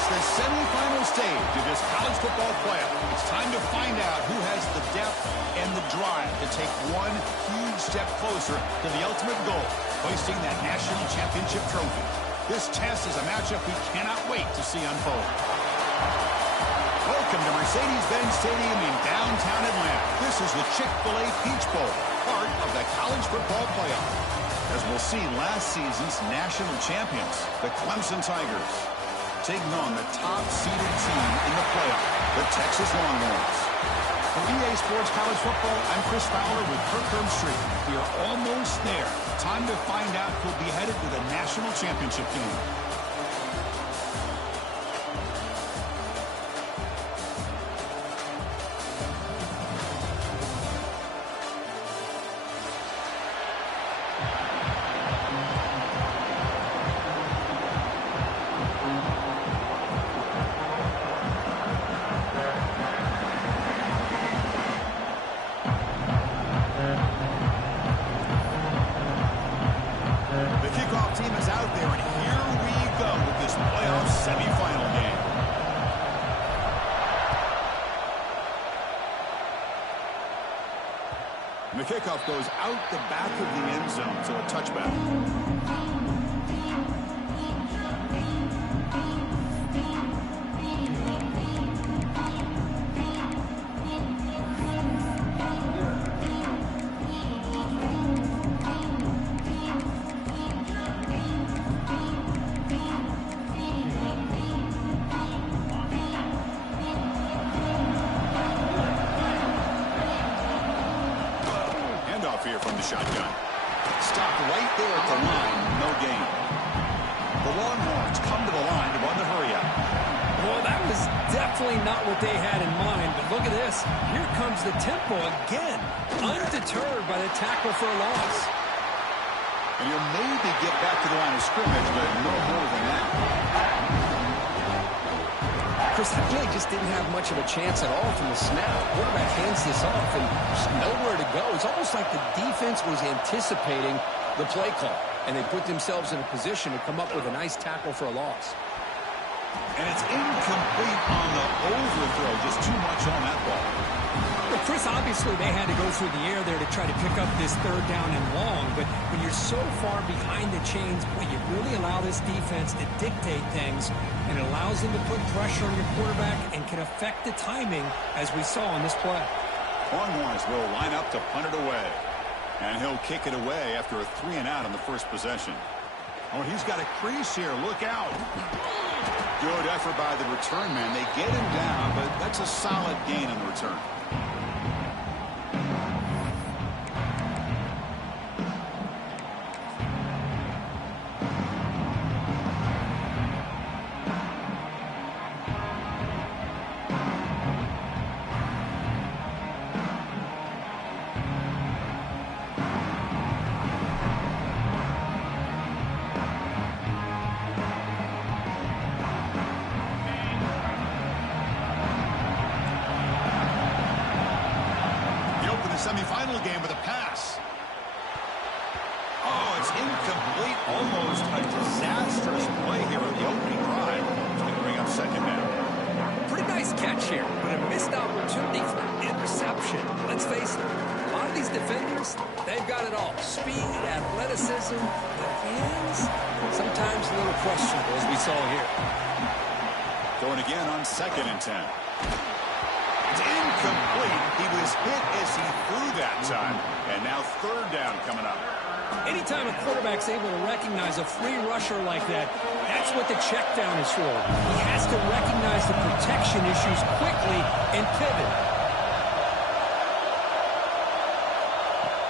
It's the semifinal stage of this college football playoff. It's time to find out who has the depth and the drive to take one huge step closer to the ultimate goal, hoisting that national championship trophy. This test is a matchup we cannot wait to see unfold. Welcome to Mercedes-Benz Stadium in downtown Atlanta. This is the Chick-fil-A Peach Bowl, part of the college football playoff. As we'll see, last season's national champions, the Clemson Tigers, taking on the top-seeded team in the playoff, the Texas Longhorns. For EA Sports College Football, I'm Chris Fowler with Kirk Herbstreit. We are almost there. Time to find out who'll be headed to the national championship game. The kickoff goes out the back of the end zone, so a touchback. Here from the shotgun. Stopped right there at the line. No gain. The Longhorns come to the line to run the hurry up. Well, that was definitely not what they had in mind, but look at this. Here comes the tempo again. Undeterred by the tackle for a loss. And he'll maybe get back to the line of scrimmage, but no more than that. Chris, that really just didn't have much of a chance at all from the snap. Quarterback hands this off and just nowhere to go. It's almost like the defense was anticipating the play call, and they put themselves in a position to come up with a nice tackle for a loss. And it's incomplete on the overthrow. Just too much on that ball. Well, Chris, obviously they had to go through the air there to try to pick up this third down and long, but when you're so far behind the chains, boy, you really allow this defense to dictate things, and it allows them to put pressure on your quarterback and can affect the timing, as we saw on this play. Longhorns will line up to punt it away, and he'll kick it away after a 3-and-out on the first possession. Oh, he's got a crease here. Look out. Good effort by the return man. They get him down, but that's a solid gain on the return. Semi-final game with a pass. Oh, it's incomplete. Almost a disastrous play here on the opening drive. It's going to bring up second down. Pretty nice catch here, but a missed opportunity for interception. Let's face it, a lot of these defenders, they've got it all. Speed, athleticism, but hands, sometimes a little questionable, as we saw here. Going again on 2nd and 10. It's incomplete. He was hit as he threw that time. And now third down coming up. Anytime a quarterback's able to recognize a free rusher like that, that's what the check down is for. He has to recognize the protection issues quickly and pivot.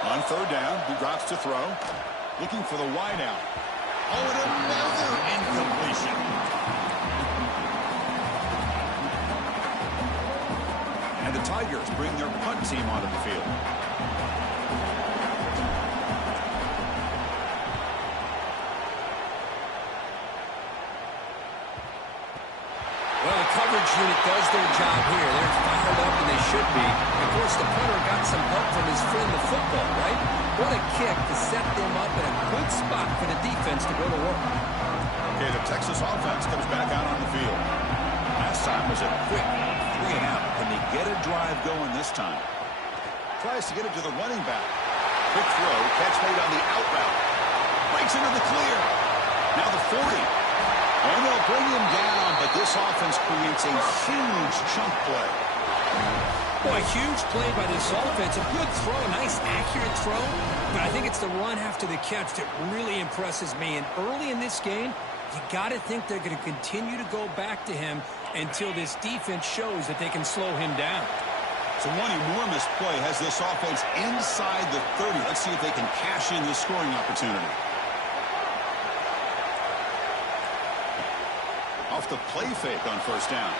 On third down, he drops to throw. Looking for the wide out. Oh, and another incompletion. And the Tigers bring their punt team onto the field. Well, the coverage unit does their job here. They're fired up, and they should be. Of course, the punter got some help from his friend, the football, right? What a kick to set them up in a good spot for the defense to go to work. Okay, the Texas offense comes back out on the field. Last time was a quick 3 and out. Can they get a drive going this time? Tries to get it to the running back. Quick throw, catch made on the out route. Breaks into the clear. Now the 40. And they'll bring him down, but this offense creates a huge chunk play. Boy, a huge play by this offense. A good throw, a nice accurate throw. But I think it's the run after the catch that really impresses me. And early in this game, you got to think they're going to continue to go back to him until this defense shows that they can slow him down. So one enormous play has this offense inside the 30. Let's see if they can cash in this scoring opportunity. Off the play fake on first down.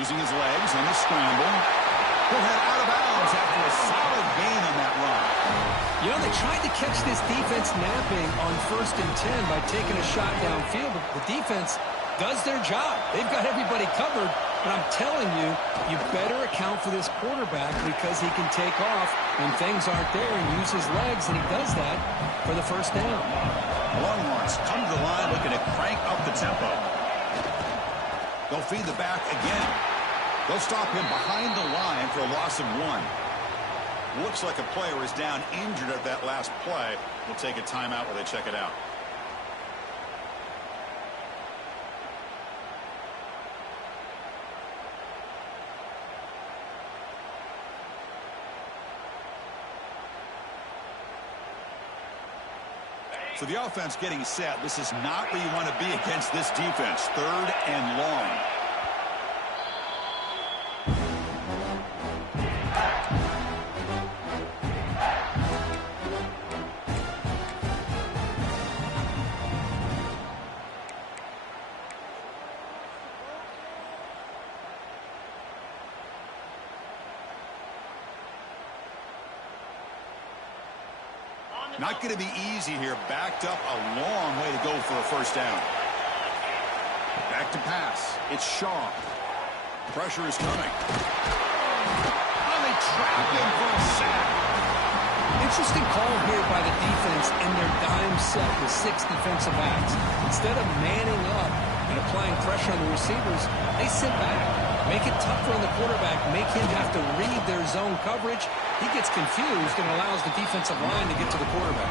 Using his legs on the scramble. He'll head out of bounds after a solid gain on that run. You know, they tried to catch this defense napping on 1st and 10 by taking a shot downfield, but the defense does their job. They've got everybody covered, but I'm telling you, you better account for this quarterback because he can take off when things aren't there and use his legs, and he does that for the first down. Longhorns come to the line looking to crank up the tempo. They'll feed the back again. They'll stop him behind the line for a loss of 1. Looks like a player is down injured at that last play. We'll take a timeout while they check it out. So the offense getting set. This is not where you want to be against this defense. 3rd and long. Not going to be easy here. Backed up a long way to go for a first down. Back to pass. It's Shaw. Pressure is coming. Oh, they trap him for a sack. Interesting call here by the defense in their dime set with 6 defensive backs. Instead of manning up and applying pressure on the receivers, they sit back, make it tougher on the quarterback, make him have to read their zone coverage. He gets confused and allows the defensive line to get to the quarterback.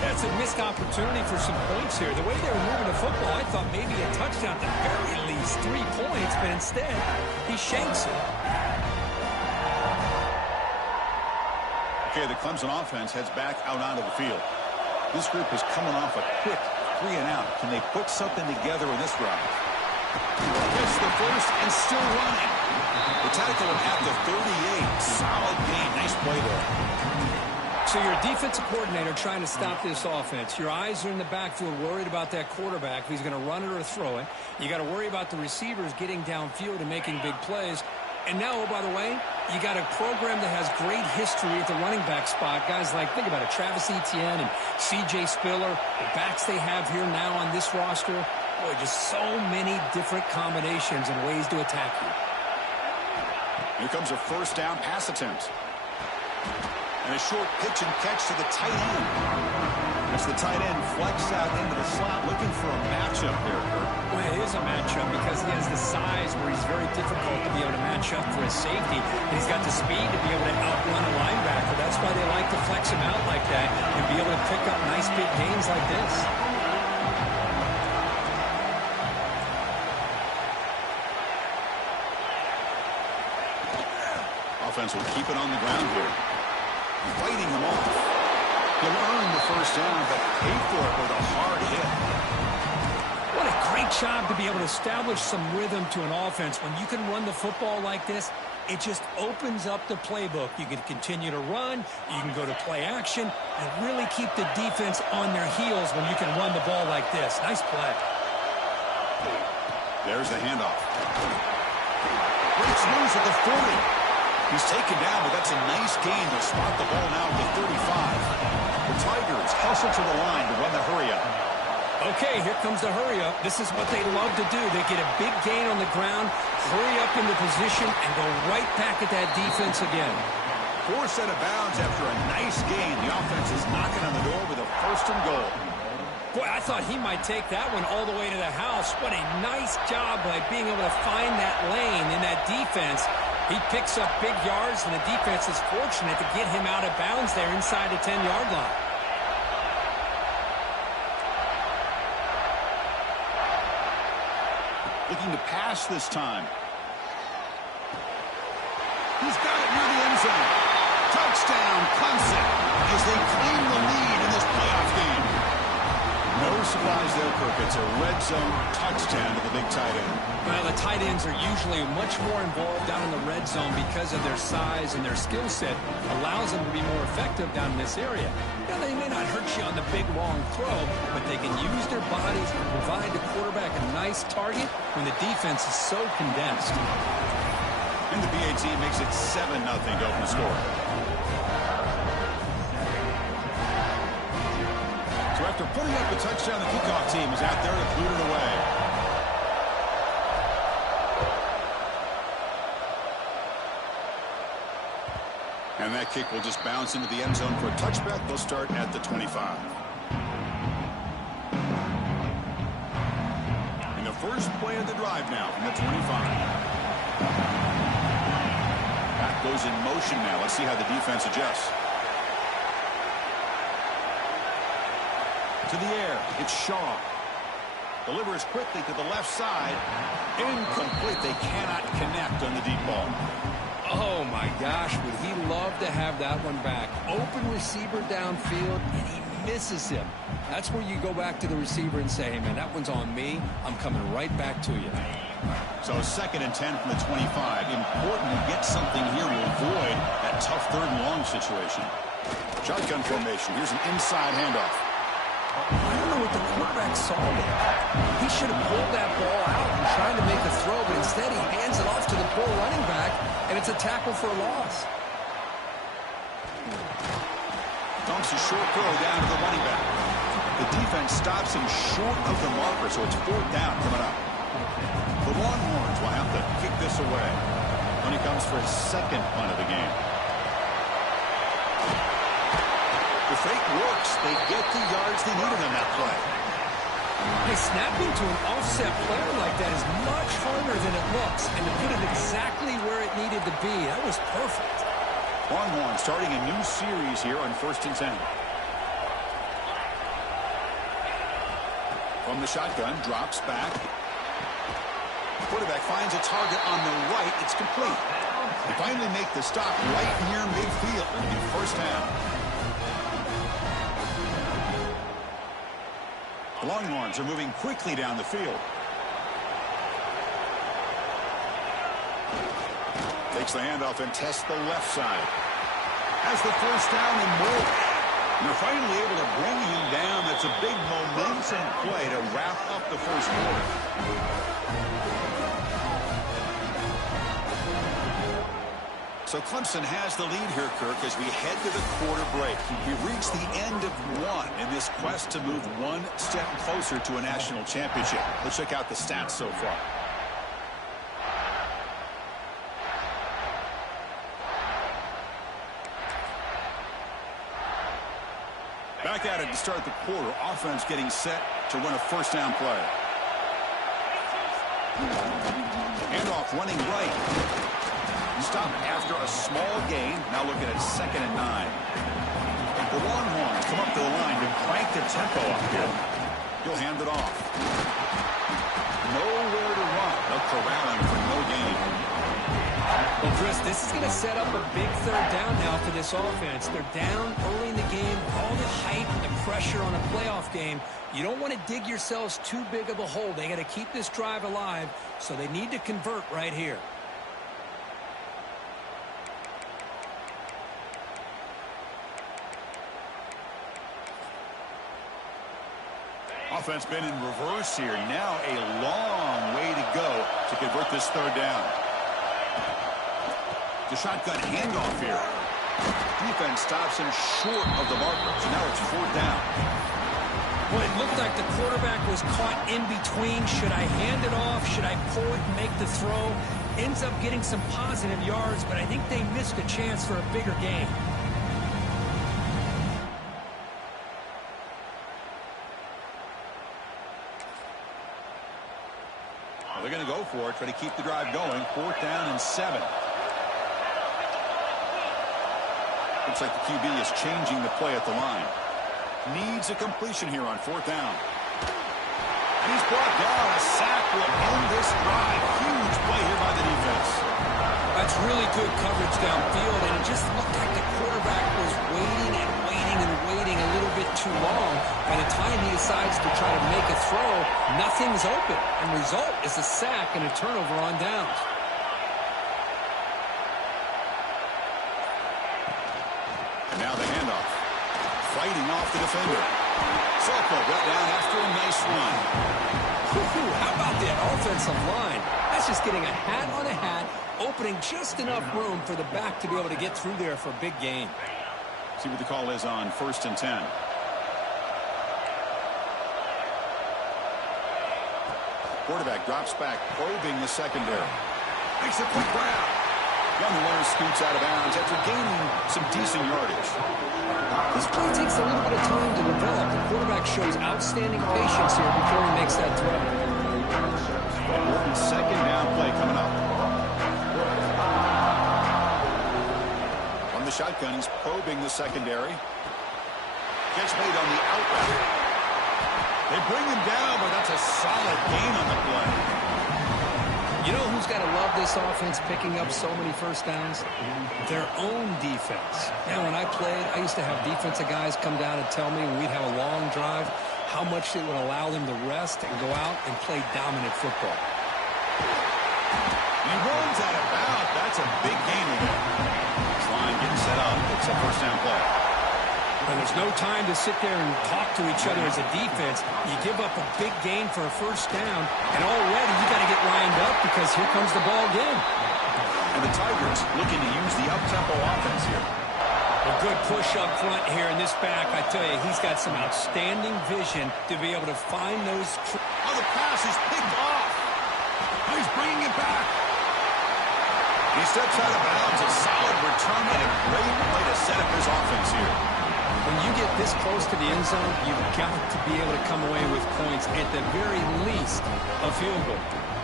That's a missed opportunity for some points here. The way they were moving the football, I thought maybe a touchdown, at the very least 3 points, but instead, he shanks it. Okay, the Clemson offense heads back out onto the field. This group is coming off a quick 3 and out. Can they put something together in this drive? Gets the first and still running. The tackle at the 38. Solid gain. Nice play there. So you're a defensive coordinator trying to stop this offense. Your eyes are in the backfield worried about that quarterback, if he's going to run it or throw it. You got to worry about the receivers getting downfield and making big plays. And now, oh, by the way, you got a program that has great history at the running back spot. Guys like, think about it, Travis Etienne and C.J. Spiller, the backs they have here now on this roster. Boy, just so many different combinations and ways to attack you. Here comes a first down pass attempt. And a short pitch and catch to the tight end. As the tight end flex out into the slot, looking for a matchup there, Kurt. Well, it is a matchup because he has the size where he's very difficult to be able to match up for his safety. And he's got the speed to be able to outrun a linebacker. That's why they like to flex him out like that and be able to pick up nice big gains like this. Offense will keep it on the ground here. Fighting them off. He'll earn the first down, but pay for it with a hard hit. What a great job to be able to establish some rhythm to an offense. When you can run the football like this, it just opens up the playbook. You can continue to run, you can go to play action, and really keep the defense on their heels when you can run the ball like this. Nice play. There's the handoff. Breaks loose at the 40. He's taken down, but that's a nice gain to spot the ball now at the 35. The Tigers hustle to the line to run the hurry-up. Okay, here comes the hurry-up. This is what they love to do. They get a big gain on the ground, hurry up into position, and go right back at that defense again. Forced out of bounds after a nice gain. The offense is knocking on the door with a first and goal. Boy, I thought he might take that one all the way to the house. What a nice job by being able to find that lane in that defense. He picks up big yards, and the defense is fortunate to get him out of bounds there inside the 10-yard line. Looking to pass this time. He's got it near the end zone. Touchdown, Clemson, as they claim the lead in this playoff game. No surprise there, Kirk. It's a red zone touchdown to the big tight end. Well, the tight ends are usually much more involved down in the red zone because of their size and their skill set. Allows them to be more effective down in this area. Now, they may not hurt you on the big, long throw, but they can use their bodies to provide the quarterback a nice target when the defense is so condensed. And the BAT makes it 7-0 to open the score. So after putting up a touchdown, the kickoff team is out there to boot it away. And that kick will just bounce into the end zone for a touchback. They'll start at the 25. And the first play of the drive now from the 25. That goes in motion now. Let's see how the defense adjusts. To the air, it's Shaw. Delivers quickly to the left side. Incomplete. They cannot connect on the deep ball. Oh, my gosh, would he love to have that one back. Open receiver downfield, and he misses him. That's where you go back to the receiver and say, hey, man, that one's on me. I'm coming right back to you. So 2nd and 10 from the 25. Important to get something here to avoid that tough 3rd and long situation. Shotgun formation. Here's an inside handoff. I don't know what the quarterback saw there. He should have pulled that ball out and tried to make a throw, but instead he hands it off to the poor running back, and it's a tackle for a loss. Dumps a short throw down to the running back. The defense stops him short of the marker, so it's 4th down coming up. The Longhorns will have to kick this away when he comes for his 2nd punt of the game. The fake works. They get the yards they needed on that play. Hey, snapping to an offset player like that is much harder than it looks, and to put it exactly where it needed to be, that was perfect. Longhorns starting a new series here on 1st and 10. From the shotgun, drops back. Quarterback finds a target on the right. It's complete. They finally make the stop right near midfield. It'll be 1st down. The Longhorns are moving quickly down the field. Takes the handoff and tests the left side. Has the 1st down and more. And they're finally able to bring him down. That's a big momentum play to wrap up the 1st quarter. So Clemson has the lead here, Kirk, as we head to the quarter break. We've reached the end of one in this quest to move one step closer to a national championship. Let's check out the stats so far. Back at it to start the quarter. Offense getting set to run a 1st down play. Handoff running right. Stop after a small gain. Now looking at 2nd and 9. The Longhorns come up to the line to crank the tempo up here. He'll hand it off. Nowhere to run. They're corralling for no gain. Well, Chris, this is going to set up a big 3rd down now for this offense. They're down early in the game. All the hype and the pressure on a playoff game. You don't want to dig yourselves too big of a hole. They got to keep this drive alive, so they need to convert right here. Offense been in reverse here. Now a long way to go to convert this 3rd down. The shotgun handoff here. Defense stops him short of the marker, so now it's 4th down. Well, it looked like the quarterback was caught in between. Should I hand it off? Should I pull it and make the throw? Ends up getting some positive yards, but I think they missed a chance for a bigger gain. for it. Try to keep the drive going. 4th down and 7. Looks like the QB is changing the play at the line. Needs a completion here on 4th down. And he's brought down. A sack will end this drive. Huge play here by the defense. That's really good coverage downfield, and it just looked like the quarterback was waiting and waiting and waiting a little bit too long. By the time he decides to try to make a throw, nothing's open. And the result is a sack and a turnover on downs. And now the handoff. Fighting off the defender. Soko brought down after a nice run. How about that offensive line? That's just getting a hat on a hat, opening just enough room for the back to be able to get through there for a big gain. See what the call is on 1st and 10. Quarterback drops back, probing the secondary. Makes a quick grab. Young runner scoots out of bounds after gaining some decent yardage. This play takes a little bit of time to develop. The quarterback shows outstanding patience here before he makes that throw. Important 2nd down play coming up. From the shotgun, he's probing the secondary. Gets made on the out route. They bring him down, but that's a solid gain on the play. You know who's got to love this offense picking up so many first downs? Their own defense. Now, when I played, I used to have defensive guys come down and tell me when we'd have a long drive how much it would allow them to rest and go out and play dominant football. He runs out of bounds. That's a big gain there. This line getting set up. It's a 1st down play. And there's no time to sit there and talk to each other as a defense. You give up a big gain for a 1st down, and already you got to get lined up because here comes the ball again. And the Tigers looking to use the up-tempo offense here. A good push up front here in this back. I tell you, he's got some outstanding vision to be able to find those. Oh, the pass is picked off. Oh, he's bringing it back. He steps out of bounds. A solid return and a great way to set up his offense here. When you get this close to the end zone, you've got to be able to come away with points, at the very least, a field goal.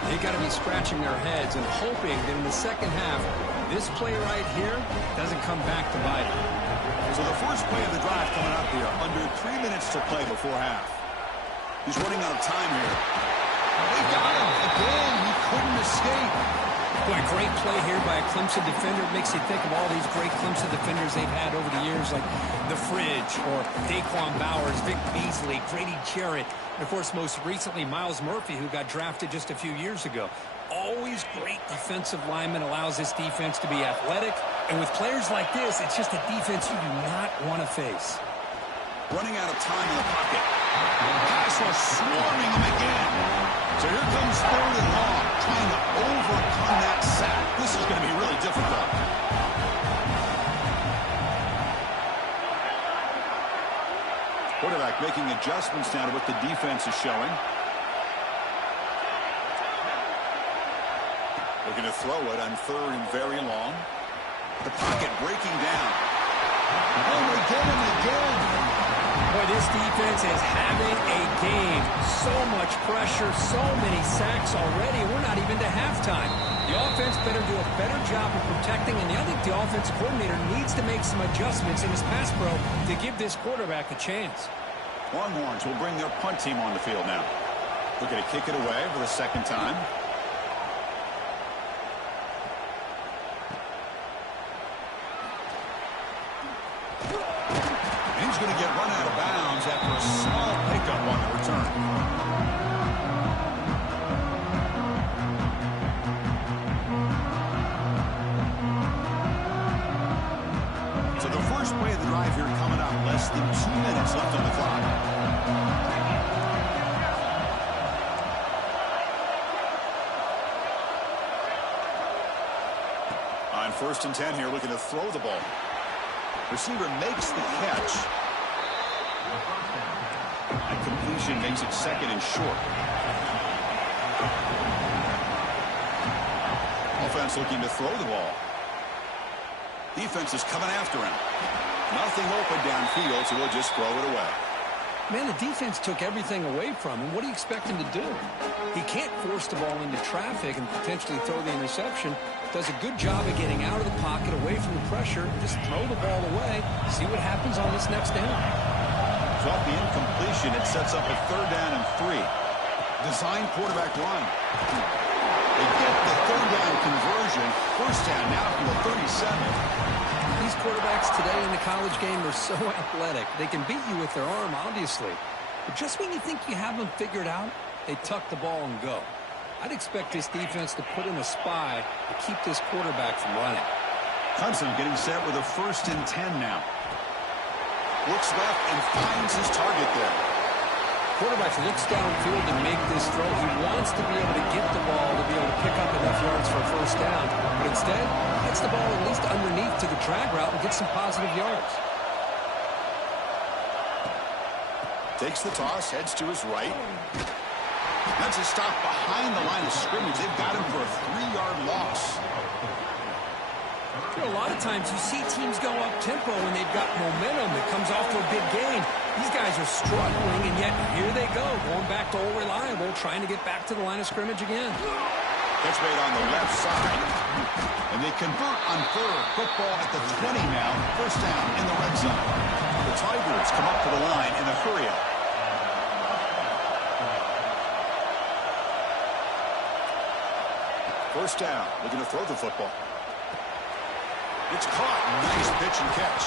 They've got to be scratching their heads and hoping that in the second half, this play right here doesn't come back to bite them. So the first play of the drive coming up here, under 3 minutes to play before half. He's running out of time here. They got him again. He couldn't escape. Boy, great play here by a Clemson defender. It makes you think of all these great Clemson defenders they've had over the years, like The Fridge or Daquan Bowers, Vic Beasley, Grady Jarrett, and, of course, most recently, Myles Murphy, who got drafted just a few years ago. Always great defensive lineman, allows this defense to be athletic. And with players like this, it's just a defense you do not want to face. Running out of time in the pocket. Pass rush swarming him again. So here comes 3rd and long, trying to overcome that sack. This is going to be really difficult. Quarterback making adjustments now to what the defense is showing. Looking to throw it on 3rd and very long. The pocket breaking down. Oh, they get him again. Boy, this defense is having a game. So much pressure, so many sacks already. We're not even to halftime. The offense better do a better job of protecting, and I think the offensive coordinator needs to make some adjustments in his pass pro to give this quarterback a chance. Longhorns will bring their punt team on the field now. Looking to kick it away for the 2nd time. He's going to get run out of bounds after a small pickup on the return. So the first play of the drive here coming up. Less than 2 minutes left on the clock. On 1st and 10 here, looking to throw the ball. Receiver makes the catch. And completion makes it 2nd and short. Offense looking to throw the ball. Defense is coming after him. Nothing open downfield, so we'll just throw it away. Man, the defense took everything away from him. What do you expect him to do? He can't force the ball into traffic and potentially throw the interception. Does a good job of getting out of the pocket, away from the pressure, and just throw the ball away. See what happens on this next down. So off the incompletion, it sets up a 3rd down and 3. Design quarterback run. They get the 3rd down conversion. 1st down now from the 37. These quarterbacks today in the college game are so athletic. They can beat you with their arm, obviously. But just when you think you have them figured out, they tuck the ball and go. I'd expect this defense to put in a spy to keep this quarterback from running. Clemson getting set with a 1st and 10 now. Looks left and finds his target there. Quarterback looks downfield to make this throw. He wants to be able to get the ball to be able to pick up enough yards for a 1st down. But instead, he gets the ball at least underneath to the drag route and gets some positive yards. Takes the toss, heads to his right. That's a stop behind the line of scrimmage. They've got him for a 3-yard loss. You know, a lot of times you see teams go up-tempo when they've got momentum that comes off to a big gain. These guys are struggling, and yet here they go, going back to old reliable, trying to get back to the line of scrimmage again. That's made on the left side. And they convert on 3rd. Football at the 20 now. 1st down in the red zone. The Tigers come up to the line in a hurry-up. 1st down. Looking to throw the football. It's caught. Nice pitch and catch.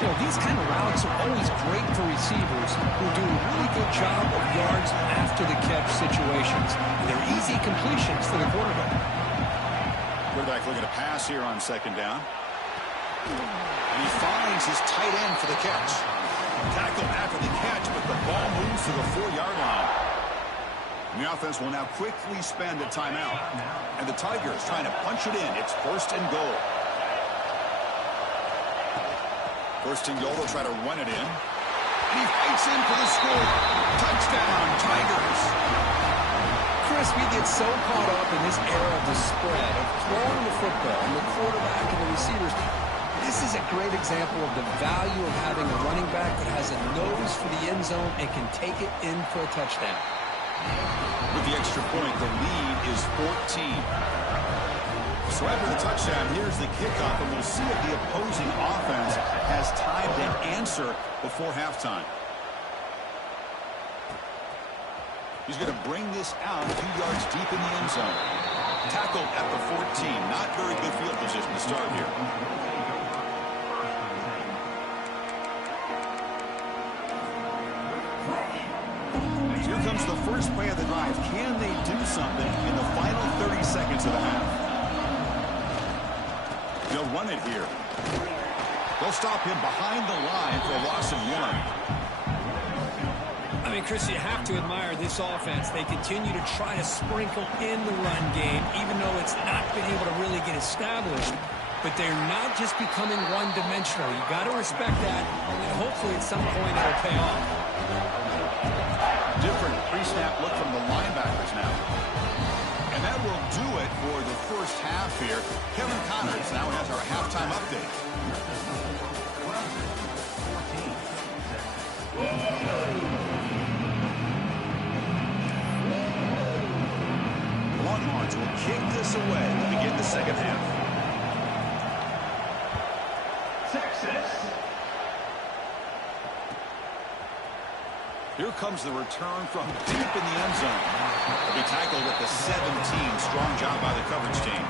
You know, these kind of routes are always great for receivers who do a really good job of yards after the catch situations. And they're easy completions for the quarterback. Quarterback looking to pass here on 2nd down. And he finds his tight end for the catch. Tackled after the catch, but the ball moves to the 4-yard line. And the offense will now quickly spend a timeout. And the Tigers trying to punch it in. It's 1st and goal. 1st and goal, they'll try to run it in. And he fights in for the score. Touchdown, Tigers. Chris, we get so caught up in this era of the spread, of throwing the football, and the quarterback and the receivers. This is a great example of the value of having a running back that has a nose for the end zone and can take it in for a touchdown. With the extra point, the lead is 14. So after the touchdown, here's the kickoff, and we'll see if the opposing offense has time to answer before halftime. He's going to bring this out a few yards deep in the end zone. Tackled at the 14. Not very good field position to start here. Here comes the first play of the drive. Can they do something in the final 30 seconds of the half? They'll run it here. They'll stop him behind the line for a loss of 1. I mean, Chris, you have to admire this offense. They continue to try to sprinkle in the run game, even though it's not been able to really get established. But they're not just becoming one-dimensional. You got to respect that, and hopefully at some point it'll pay off. Different pre-snap look from the linebackers now. And that will do it for the first half here. Kevin Connors now has our halftime update. Longhorns will kick this away to begin the second half. Texas. Here comes the return from deep in the end zone. He'll be tackled at the 17. Strong job by the coverage team.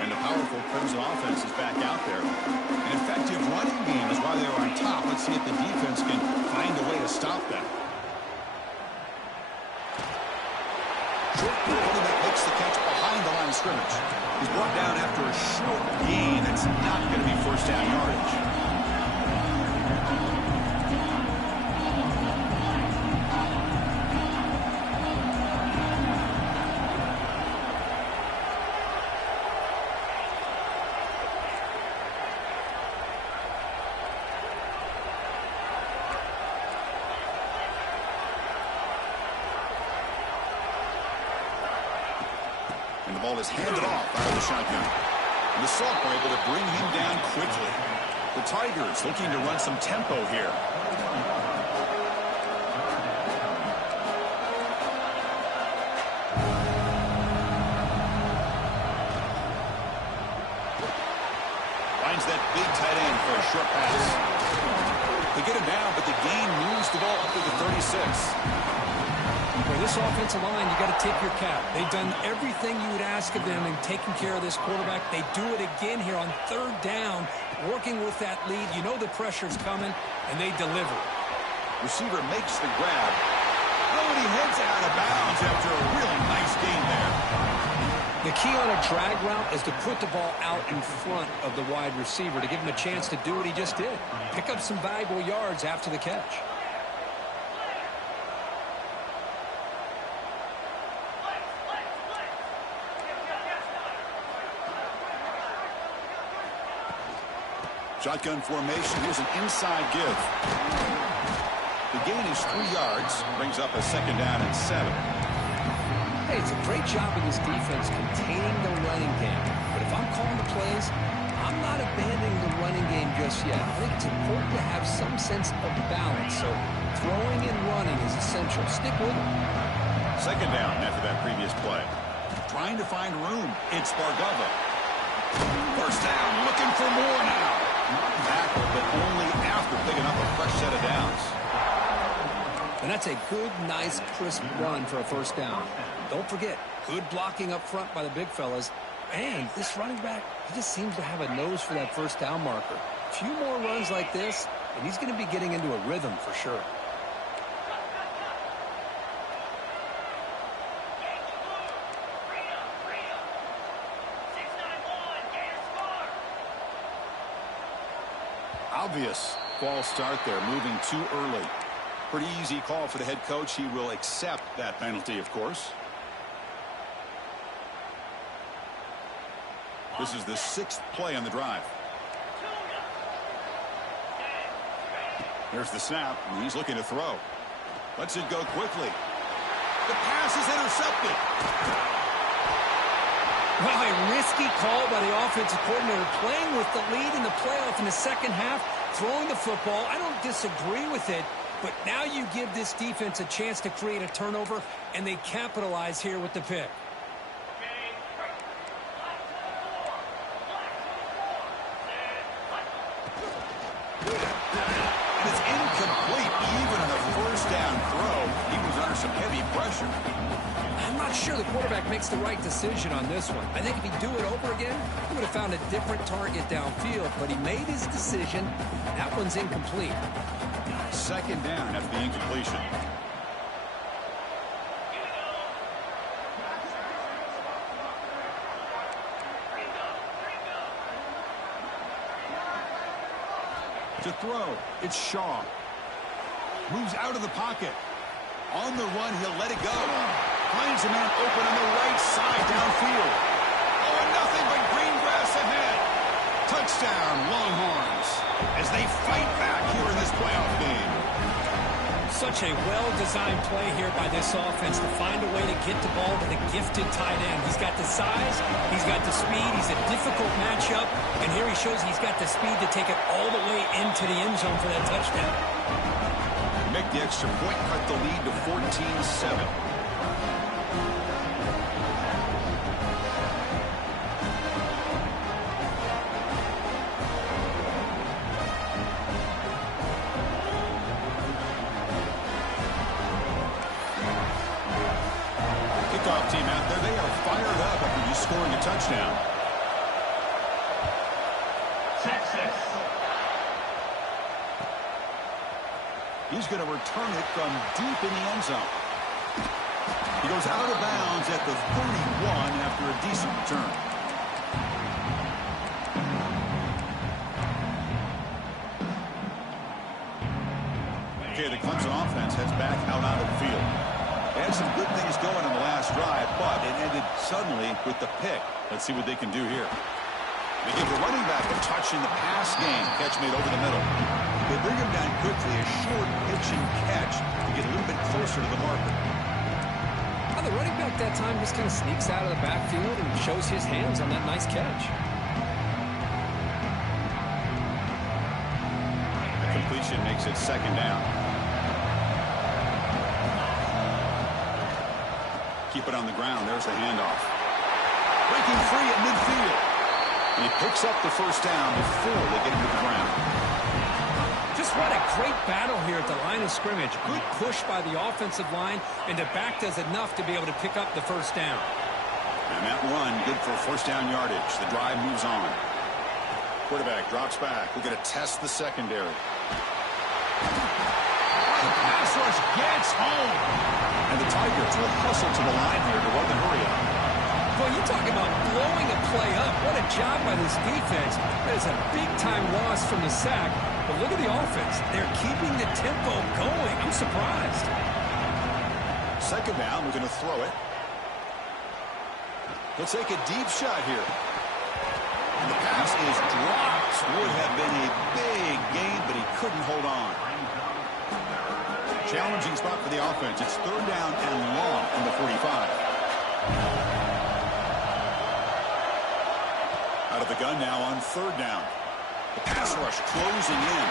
And the powerful Crimson offense is back out there. An effective running game is why they were on top. Let's see if the defense can find a way to stop that. Short quarterback makes the catch behind the line of scrimmage. He's brought down after a short gain. That's not going to be first down yardage. the ball is handed off out of the shotgun. And the Salt are able to bring him down quickly. The Tigers looking to run some tempo here. Finds that big tight end for a short pass. They get him down, but the gain moves the ball up to the 36. For this offensive line, you got to tip your cap. They've done everything you would ask of them in taking care of this quarterback. They do it again here on third down, working with that lead. You know the pressure's coming, and they deliver. Receiver makes the grab. Oh, and he heads out of bounds after a really nice gain there. The key on a drag route is to put the ball out in front of the wide receiver to give him a chance to do what he just did. Pick up some valuable yards after the catch. Shotgun formation. Here's an inside give. The gain is 3 yards. Brings up a second down and 7. Hey, it's a great job of this defense containing the running game. But if I'm calling the plays, I'm not abandoning the running game just yet. I think it's important to have some sense of balance. So throwing and running is essential. Stick with it. Second down after that previous play. Trying to find room. It's Bargava. First down. Looking for more now. Tackle, but only after picking up a fresh set of downs. And that's a good, nice, crisp run for a first down. Don't forget, good blocking up front by the big fellas. And this running back, he just seems to have a nose for that first down marker. A few more runs like this, and he's going to be getting into a rhythm for sure. Obvious false start there, moving too early. Pretty easy call for the head coach. He will accept that penalty, of course. This is the 6th play on the drive. Here's the snap, and he's looking to throw. Lets it go quickly. The pass is intercepted. Well, a risky call by the offensive coordinator, playing with the lead in the playoff in the second half, throwing the football. I don't disagree with it, but now you give this defense a chance to create a turnover, and they capitalize here with the pick. And it's incomplete, even on a first down throw. He was under some heavy pressure. I'm not sure the quarterback makes the right decision on this one. I think if he'd do it over again, he would have found a different target downfield, but he made his decision. That one's incomplete. Second down after the incompletion. To throw, it's Shaw. Moves out of the pocket. On the run, he'll let it go. Finds a man open on the right side downfield. Oh, and nothing but green grass ahead. Touchdown, Longhorns, as they fight back here in this playoff game. Such a well-designed play here by this offense to find a way to get the ball to the gifted tight end. He's got the size, he's got the speed, he's a difficult matchup, and here he shows he's got the speed to take it all the way into the end zone for that touchdown. Make the extra point, cut the lead to 14-7. Kickoff team out there, they are fired up after just scoring a touchdown. He's going to return it from deep in the end zone. He goes out of bounds at the 31 after a decent return. Okay, the Clemson offense heads back out onto the field. They had some good things going in the last drive, but it ended suddenly with the pick. Let's see what they can do here. They give the running back a touch in the pass game. Catch made over the middle. They bring him down quickly, a short pitch and catch to get a little bit closer to the marker. I the running back that time just kind of sneaks out of the backfield and shows his hands on that nice catch. The completion makes it second down. Keep it on the ground. There's the handoff. Breaking free at midfield. And he picks up the first down before they get him to the ground. Just what a great battle here at the line of scrimmage. Good push by the offensive line, and the back does enough to be able to pick up the first down. And that run, good for first down yardage. The drive moves on. Quarterback drops back. We're going to test the secondary. The pass rush gets home. And the Tigers will hustle to the line here to run the hurry up. Boy, you talk about blowing a play up. What a job by this defense. That is a big-time loss from the sack. But look at the offense. They're keeping the tempo going. I'm surprised. Second down, we're going to throw it. He'll take a deep shot here. And the pass is dropped. Would have been a big gain, but he couldn't hold on. Challenging spot for the offense. It's third down and long from the 45. Out of the gun now on third down. The pass rush closing in.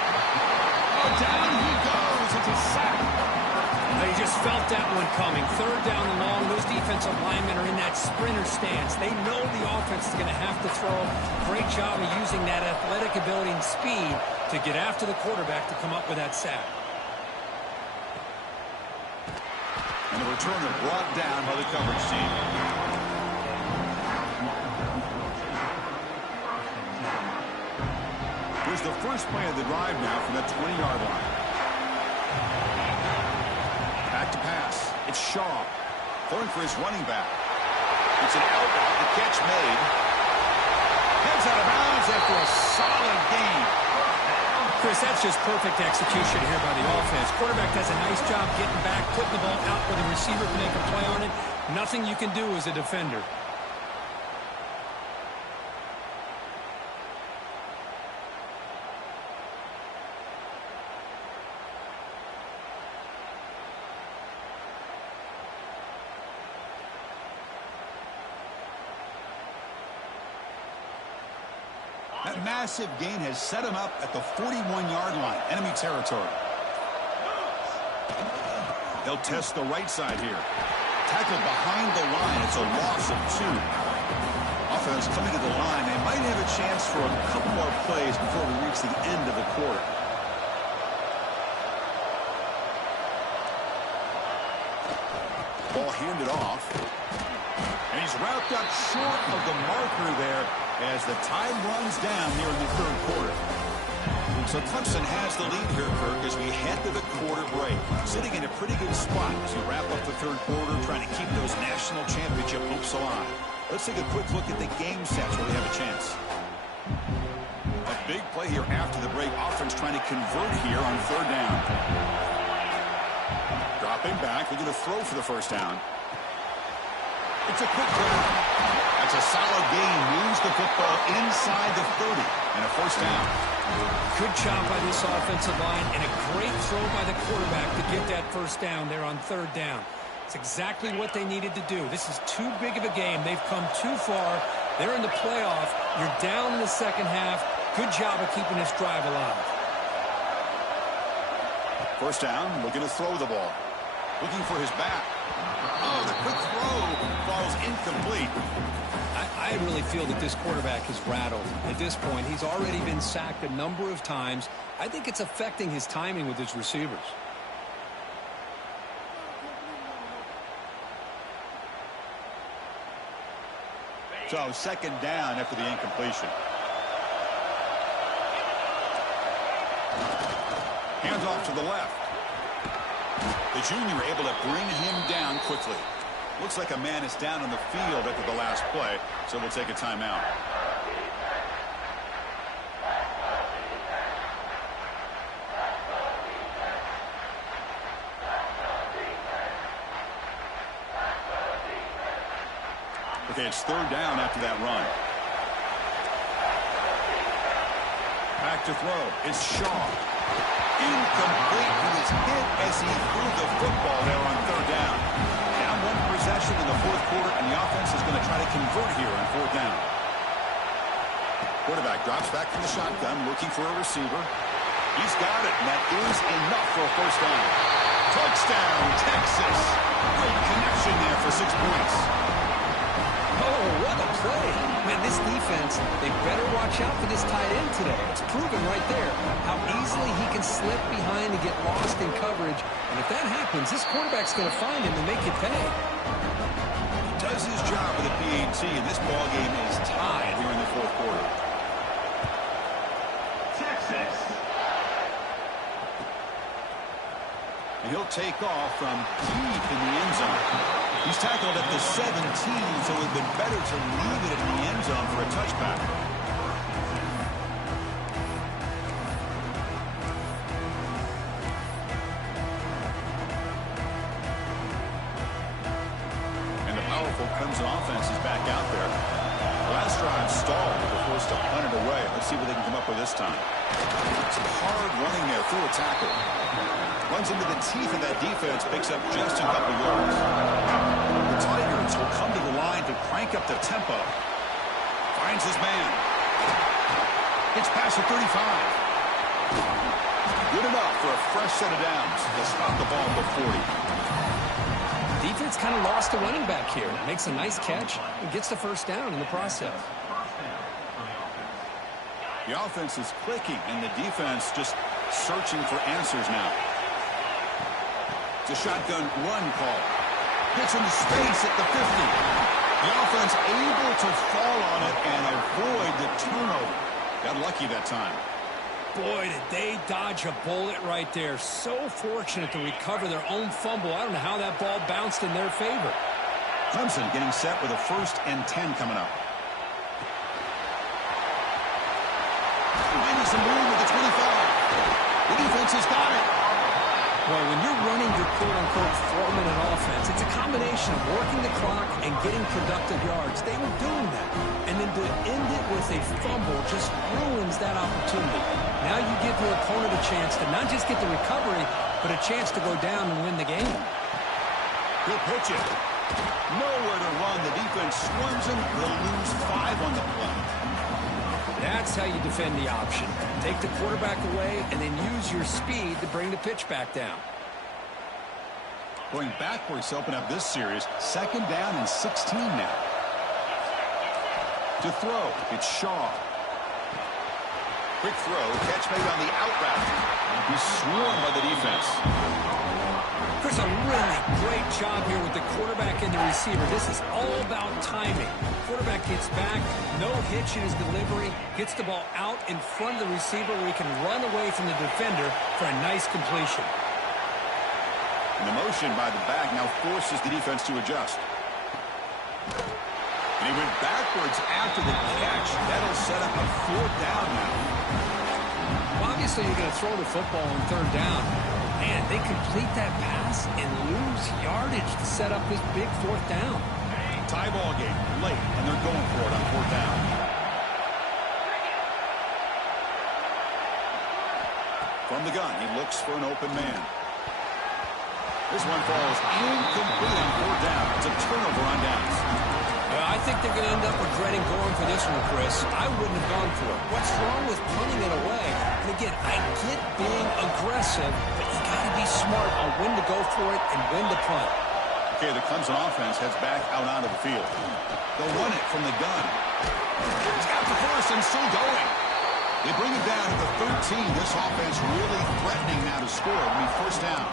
Oh, down he goes. It's a sack. They just felt that one coming. Third down and long. Those defensive linemen are in that sprinter stance. They know the offense is going to have to throw. Great job of using that athletic ability and speed to get after the quarterback to come up with that sack. And the returner brought down by the coverage team. Here's the first play of the drive now from that 20-yard line. Back to pass. It's Shaw. Throwing for his running back. It's an out route. The catch made. Heads out of bounds after a solid gain. Chris, that's just perfect execution here by the offense. Quarterback does a nice job getting back, putting the ball out where the receiver can make a play on it. Nothing you can do as a defender. That massive gain has set him up at the 41-yard line, enemy territory. They'll test the right side here. Tackled behind the line. It's a loss of 2. Offense coming to the line. They might have a chance for a couple more plays before we reach the end of the quarter. Ball handed off. And he's wrapped up short of the marker there as the time runs down here in the third quarter. So Clemson has the lead here, Kirk, as we head to the quarter break. Sitting in a pretty good spot as we wrap up the third quarter, trying to keep those national championship hopes alive. Let's take a quick look at the game sets where we have a chance. A big play here after the break. Offense trying to convert here on third down. Dropping back. We're going to throw for the first down. It's a quick grab. That's a solid gain. Moves the football inside the 30 and a first down. Good job by this offensive line and a great throw by the quarterback to get that first down there on third down. It's exactly what they needed to do. This is too big of a game. They've come too far. They're in the playoff. You're down in the second half. Good job of keeping this drive alive. First down. Looking to throw the ball. Looking for his back. Oh, the quick throw falls incomplete. I really feel that this quarterback is rattled. At this point, he's already been sacked a number of times. I think it's affecting his timing with his receivers. So second down after the incompletion. Hands off to the left. The junior able to bring him down quickly. Looks like a man is down on the field after the last play, so we'll take a timeout. Okay, it's third down after that run. Back to throw. It's Shaw. Incomplete. He was hit as he threw the football there on third down. Down one possession in the fourth quarter, and the offense is going to try to convert here on fourth down. Quarterback drops back from the shotgun, looking for a receiver. He's got it, and that is enough for a first down. Touchdown, Texas. Great connection there for 6 points. Oh, what a play. Man, this defense, they better watch out for this tight end today. It's proven right there how easily he can slip behind and get lost in coverage. And if that happens, this quarterback's going to find him and make it pay. He does his job with a PAT, and this ball game is tied here in the fourth quarter. Texas. And he'll take off from deep in the end zone. He's tackled at the 17, so it would have been better to leave it in the end zone for a touchback. And the powerful Clemson offense is back out there. Last drive stalled. They're forced to punt it away. Let's see what they can come up with this time. Some hard running there through a tackle. Runs into the teeth of that defense, picks up just a couple yards. The Tigers will come to the line to crank up the tempo. Finds his man. Gets past the 35. Good enough for a fresh set of downs. They'll stop the ball at the 40. Defense kind of lost a running back here. Makes a nice catch and gets the first down in the process. The offense is clicking, and the defense just searching for answers now. It's a shotgun run call. Gets into space at the 50. The offense able to fall on it and avoid the turnover. Got lucky that time. Boy, did they dodge a bullet right there. So fortunate to recover their own fumble. I don't know how that ball bounced in their favor. Clemson getting set with a 1st and 10 coming up. Finding some room at the 25. The defense has got it. Well, when you're running your quote-unquote 4-minute offense, it's a combination of working the clock and getting productive yards. They were doing that. And then to end it with a fumble just ruins that opportunity. Now you give your opponent a chance to not just get the recovery, but a chance to go down and win the game. He'll pitch it. Nowhere to run. The defense swarms him. They'll lose 5 on the punt. That's how you defend the option. Take the quarterback away and then use your speed to bring the pitch back down. Going backwards to open up this series. 2nd down and 16 now. To throw, it's Shaw. Quick throw, catch made on the out route. He's swarmed by the defense. Chris, a really great job here with the quarterback and the receiver. This is all about timing. Quarterback gets back, no hitch in his delivery, gets the ball out in front of the receiver where he can run away from the defender for a nice completion. And the motion by the back now forces the defense to adjust. And he went backwards after the catch. That'll set up a 4th down now. Well, obviously you're going to throw the football on 3rd down. Man, they complete that pass and lose yardage to set up this big 4th down. Tie ball game late, and they're going for it on 4th down. From the gun, he looks for an open man. This one falls incomplete on 4th down. It's a turnover on downs. I think they're going to end up regretting going for this one, Chris. I wouldn't have gone for it. What's wrong with punting it away? And again, I get being aggressive, but you got to be smart on when to go for it and when to punt. Okay, the Clemson offense heads back out onto the field. They'll run it from the gun. He's got the first and still going. They bring it down to the 13. This offense really threatening now to score. It'll be 1st down.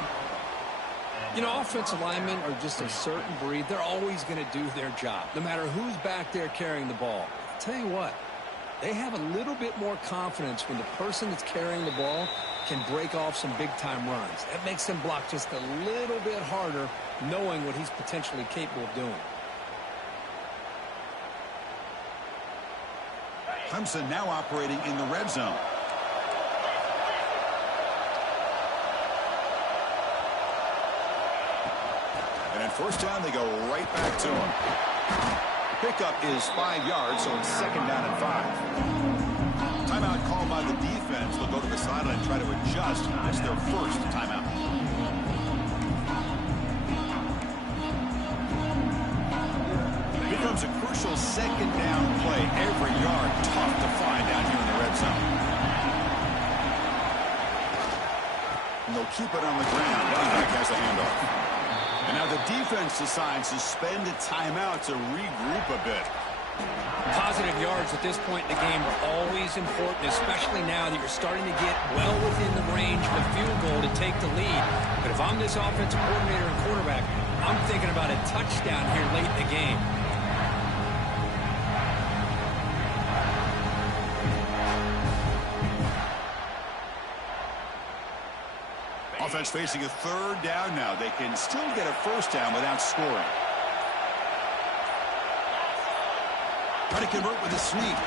You know, offensive linemen are just a certain breed. They're always going to do their job, no matter who's back there carrying the ball. I'll tell you what, they have a little bit more confidence when the person that's carrying the ball can break off some big-time runs. That makes them block just a little bit harder, knowing what he's potentially capable of doing. Clemson now operating in the red zone. And at 1st down, they go right back to him. The pickup is 5 yards, so it's 2nd down and 5. Timeout called by the defense. They'll go to the sideline and try to adjust. It's their 1st timeout. crucial second down play. Every yard tough to find down here in the red zone. And they'll keep it on the ground. Running back has the handoff. And now the defense decides to spend a timeout to regroup a bit. Positive yards at this point in the game are always important, especially now that you're starting to get well within the range of a field goal to take the lead. But if I'm this offensive coordinator and quarterback, I'm thinking about a touchdown here late in the game. Offense facing a third down now. They can still get a first down without scoring. Try to convert with a sneak.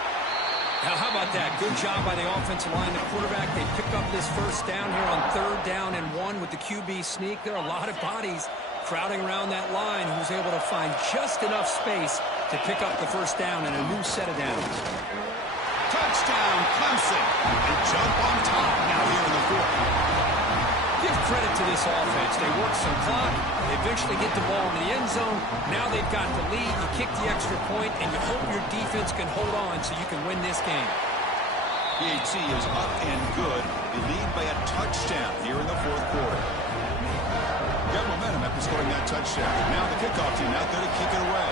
Now, how about that? Good job by the offensive line. The quarterback, they pick up this first down here on 3rd down and 1 with the QB sneak. There are a lot of bodies crowding around that line. He was able to find just enough space to pick up the first down and a new set of downs. Touchdown, Clemson. And jump on top now here in the 4th. Give credit to this offense. They work some clock. They eventually get the ball in the end zone. Now they've got the lead. You kick the extra point, and you hope your defense can hold on so you can win this game. PAT is up and good. They lead by a touchdown here in the 4th quarter. Got momentum after scoring that touchdown. Now the kickoff team out there to kick it away.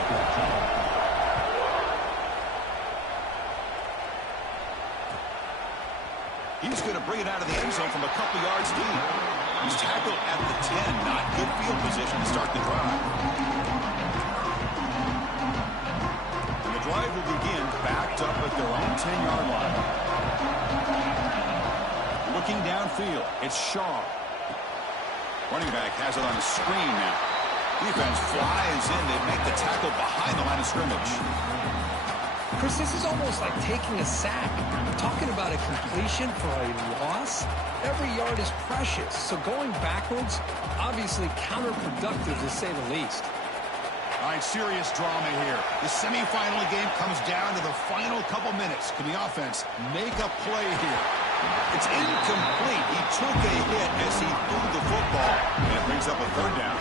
He's going to bring it out of the end zone from a couple yards deep. He's tackled at the 10. Not good field position to start the drive. And the drive will begin backed up at their own 10-yard line. Looking downfield, it's Shaw. Running back has it on the screen now. Defense flies in. They make the tackle behind the line of scrimmage. Chris, this is almost like taking a sack. Talking about a completion for a loss, every yard is precious. So going backwards, obviously counterproductive to say the least. All right, serious drama here. The semifinal game comes down to the final couple minutes. Can the offense make a play here? It's incomplete. He took a hit as he threw the football, and it brings up a 3rd down.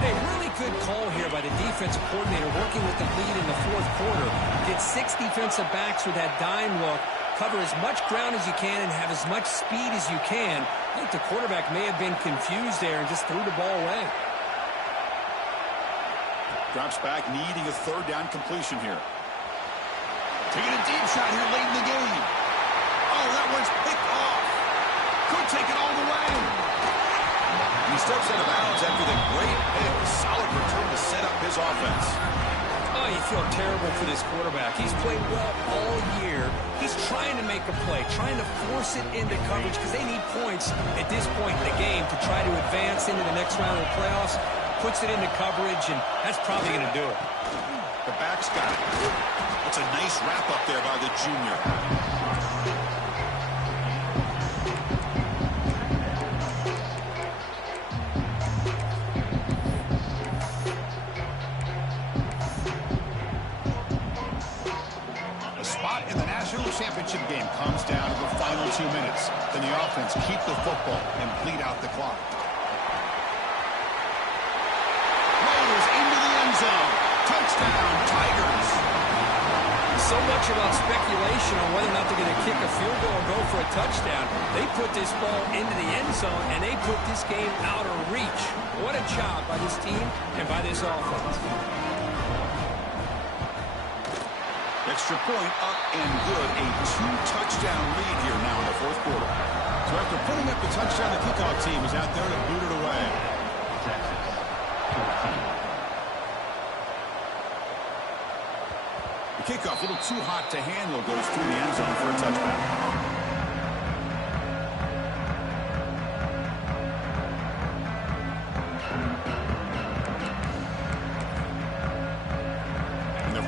A really good call here by the defensive coordinator working with the lead in the 4th quarter. Get 6 defensive backs with that dime look, cover as much ground as you can, and have as much speed as you can. I think the quarterback may have been confused there and just threw the ball away. Drops back, needing a 3rd down completion here. Taking a deep shot here late in the game. Oh, that one's picked off. Could take it all the way. He steps out of bounds after the great pick. Solid return to set up his offense. Oh, you feel terrible for this quarterback. He's played well all year. He's trying to make a play, trying to force it into coverage because they need points at this point in the game to try to advance into the next round of the playoffs. Puts it into coverage, and that's probably going to do it. The back's got it. That's a nice wrap up there by the junior. Championship game comes down to the final 2 minutes. Can the offense keep the football and bleed out the clock? Rolls into the end zone. Touchdown, Tigers. So much about speculation on whether or not they're going to kick a field goal or go for a touchdown. They put this ball into the end zone, and they put this game out of reach. What a job by this team and by this offense. Extra point up and good. A 2-touchdown lead here now in the 4th quarter. So after putting up the touchdown, the kickoff team is out there to boot it away. The kickoff, a little too hot to handle, goes through the end zone for a touchback.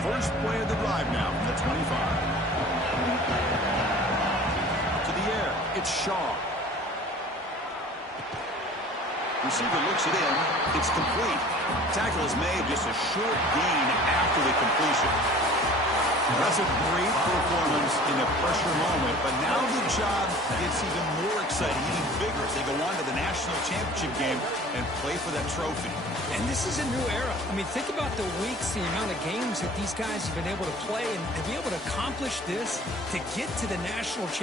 First play of the drive now from the 25. To the air, it's Shaw. Receiver looks it in. It's complete. Tackle is made, just a short gain after the completion. That's a great performance in a pressure moment, but now the job gets even more exciting, even bigger as they go on to the national championship game and play for that trophy. And this is a new era. I mean, think about the weeks, the amount of games that these guys have been able to play, and to be able to accomplish this, to get to the national championship.